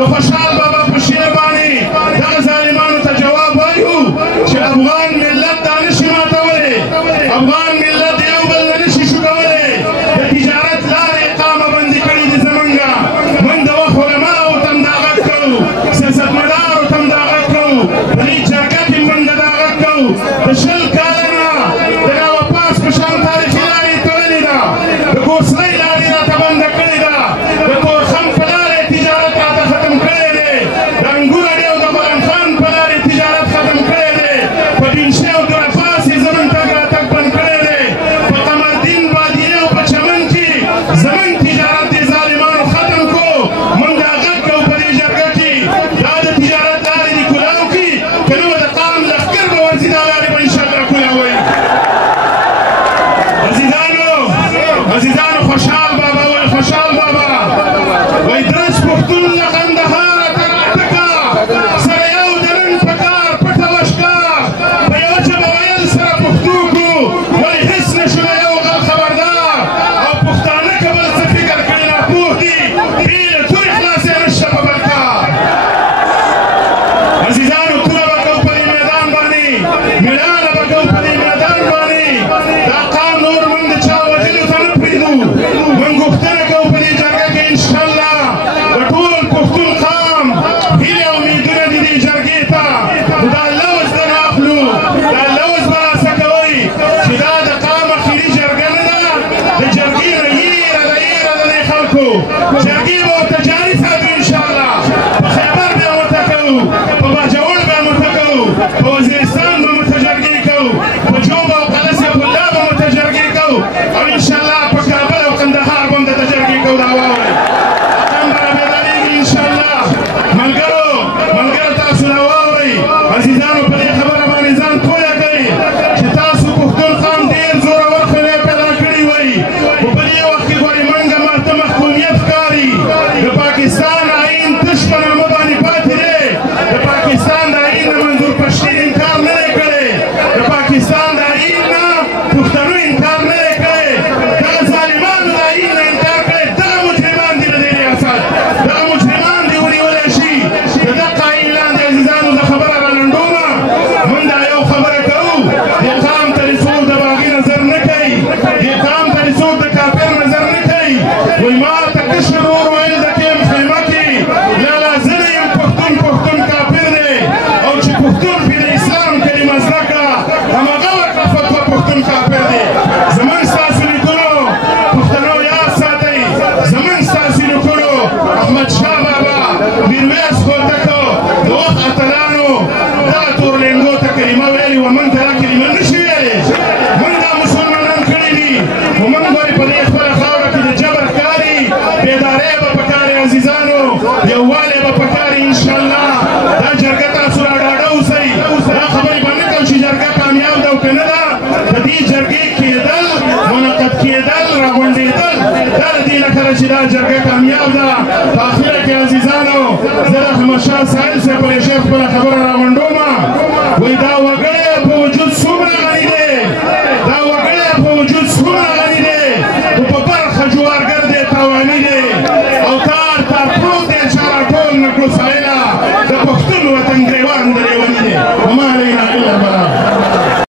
د خوشحال بابا په شعر باندې دغه ظالمانو ته جواب وایو چې افغان ملت دا نشي ماتولی، افغان ملت یو بل نه نشي شو کولی. د تجارت لارې اقامه بندي کړي دي زمونږه. موږ د وخت علماو ته هم دا غږ کوو، سیاستمدارو ته هم دا غږ کوو، په دې جرګه کې موږ دا غږ کوو. د 20 کاله نه د راوپاس په شان تاریخي لارې تړلې ده، د ګوسلۍ لارې راته بنده کړې ده، د تورخم په لارې تجارت راته ختم کړی دی، د انګور اډې او د غلام خان په لارې تجارت ختم کړی دی، په دینشي او درپاس یې زموږ تګ راتګ بند کړی دی، په قمردین بادیې او په چمن کې زموږ تجارت دې ظالمانو ختم کړو. موږ دا غږ کوو په دې جرګه کې، دا د تجارت لارې دې کلاو کړي، که نه به د قام لښکر به ورځي، دا لارې به انشاءالله کولاوئ. عزیزانو خوشحال بابا وایي، خوشحال بابا وایي درس پښتون له قندهاره تر اټکه سره یو د نن په کار پټه وشکه په یوه ژبه ویل سره پښتو کړو ولې هېڅ نه شو له یو غل خبردار او پښتانه که بل څه فکر کړي ناپوه دي بې له تورې خلاصې نشته په بل کار. عزیزانو توره به کوو په دې میدان باندې، مېړانه به کوو په دې میدان باندې. دا قام نور موږ د چا وژلو ته نه پرېږدو. موږ غوښتنه کوو په دې جرګه کې انشاءالله د ټول پښتون قام هیلې او امیدونه دي دې جرګې ته. دا لوز نه اخلو، دا لوز به راسه کوئ چې دا د قام اخري جرګه نه ده. د جرګې نه یېره ده، یېره ده دې خلکو. جرګې به ورته جاري ساتو انشاءالله. په خیبر به یې ورته کوو، په باجوړ به یې ورته کوو، په وزیرستان به ورته جرګې کوو، په جوب او قلعه سیف الله به ورته جرګې کوو، او انشاءالله په کابل او قندهار به هم درته جرګې کوو. دا واورئ، قام به رابېدارېږي انشاءالله. ملګرو تاسو دا واورئ. عزیزانو په دې خبره باندې ځان پوه کړئ چې تاسو پښتون قام ډېر زورور خلک پیدا کړي وئ، خو په دې وخت کې ګورئ موږ ماته محکومیت ښکاري. د پاکستان آئین تش په نامه باندې پاتې دی. د پاکستان د آئین نه منظور پښتین انکار نه دی کړی، د پاکستان د آئین نه پښتنو انکار نه دی کړی. دغه ظالمانو د آئین نه انکار کړی، دغه مجرمان دي د دې ریاست، دغه مجرمان دي ونیولی شي. د دغه آئین لاندې عزیزانو زه خبره رالنډومه. موږ دا یو خبره کوو، دې قام ته دې څوک د باغي نظر نه کوي، دې قام ته دې څوک د کافر نظر نه کوي. وایي ما ته کشر ور ویل د کیم خیمه کې لالا زه نه یم پښتون، پښتون کافر دی، او چې پښتون پې د اسلام کلمه زده کړه هماغه ورکړه فتوا پښتون کافر دی. زموږ ستاسو نیکونو پښتنو یاد ساتئ، زموږ ستاسو نیکونو احمدشاه بابا، میرویس هوتکو د وخت اتلانو دغه تورلنګو ته کلمه ویلې وه. موږ ته دا کلمه نه شي ویلی. موږ دا مسلمانان کړي دي، خو موږ ګورې په دې خپله خاوره کې د جبر ښکاري. بیدارۍ به پکاري عزیزانو، یووالی به پکاري انشاءالله. دا جرګه تاسو را ډاډه اوسئ. دا خبرې به نه کوو چې جرګه کامیاب ده او که نه ده. د دې جرګې کېدل، منعقد کېدل، راغونډېدل، دا د دې نه کله چې دا جرګه کامیاب ده. په اخره کې عزیزانو زه د احمدشاه سایل صاحب په ریښې خپله خبره